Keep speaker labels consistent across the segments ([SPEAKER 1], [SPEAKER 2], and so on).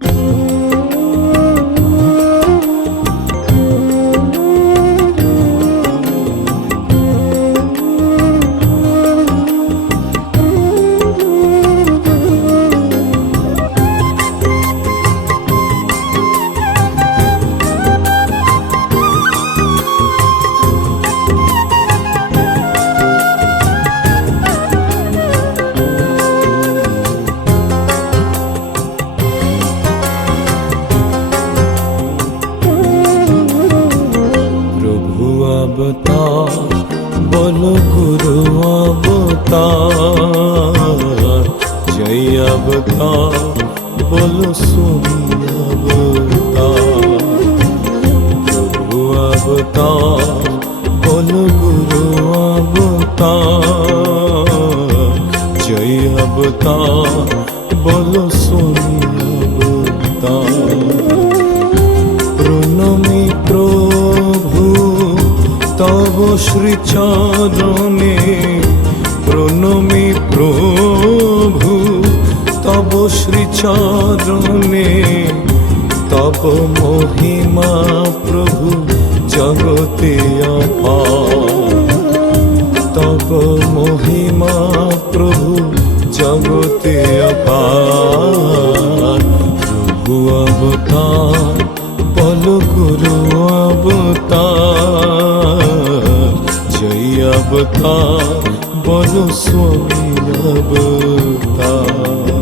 [SPEAKER 1] প্রভু অবতার বল গুরু অবতার জয় অবতার বল সুনি অবতার প্রভু অবতার বল গুরু অবতার জয় অবতার বল সুনি অবতার শ্রীচরণে প্রণমী প্রভু, তব শ্রীচরণে তব মহিমা প্রভু জগতে তব মহিমা প্রভু জগতে অপার প্রভু বল গুরু অবতার। জয় অবতার বল স্বামী অবতার জ্বলিয়া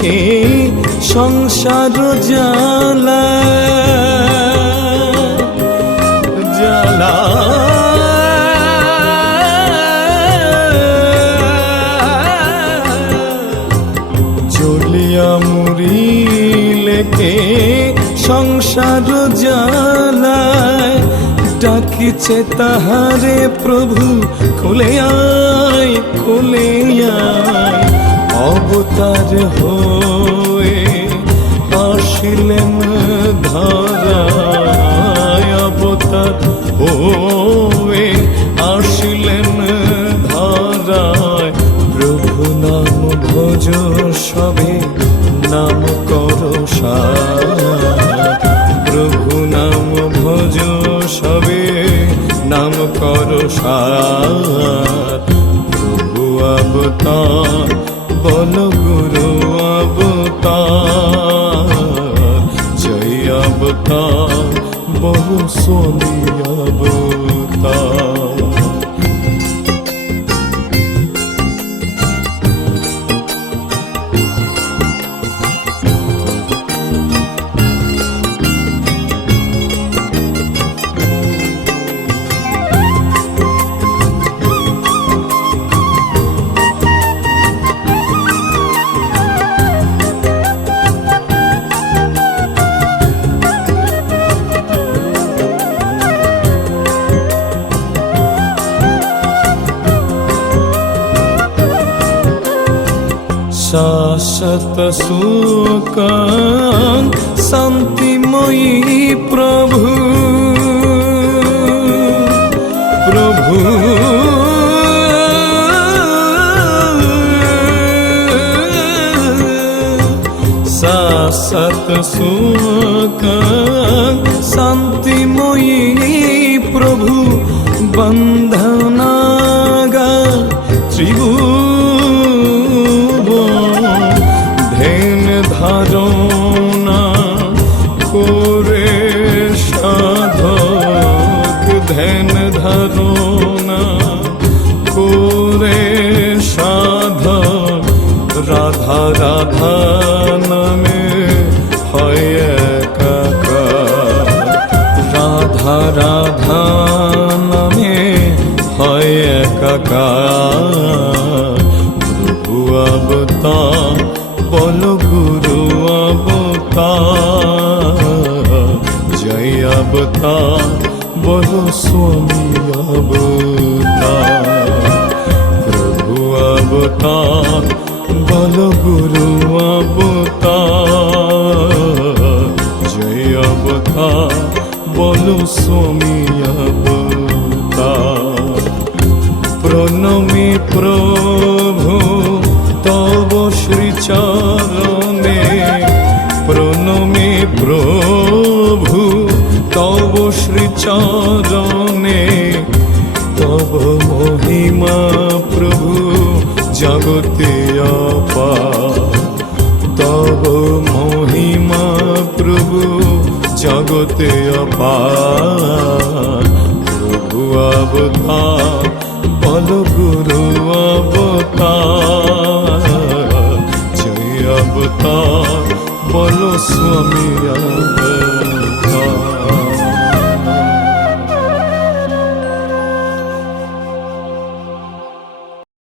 [SPEAKER 1] মরিলে কে সংসার জ্বালা? জ্বালা। জ্বলিয়া মরিলে কে সংসার জ্বালায়? ডাকিছে তাহারে প্রভু, খুলে আয় খুলে আয়। অবতার হয়ে আসিলেন ধরায় सोनिया बोता शतशोकान् सन्ति मयि प्रभु प्रभु शतशोकान् सन्ति मयि प्रभु बन्धनागा त्रिभु ধ্যান ধারণা, করে সাধক, রাধা রাধা নামে হয় একাকার। রাধা রাধা নামে হয় একাকার। প্রভু অবতার, বল গুরু অবতার, জয় অবতার। স্বামী অবতার প্রভু অবতার বল গুরু অবতার জয় অবতার বল স্বামী অবতার প্রণমী প্রভু শ্রীচরণে তব মহিমা প্রভু জগতে তব মহিমা প্রভু জগতে প্রভু অবতার, বল গুরু অবতার। জয় অবতার, বল স্বামী অবতার।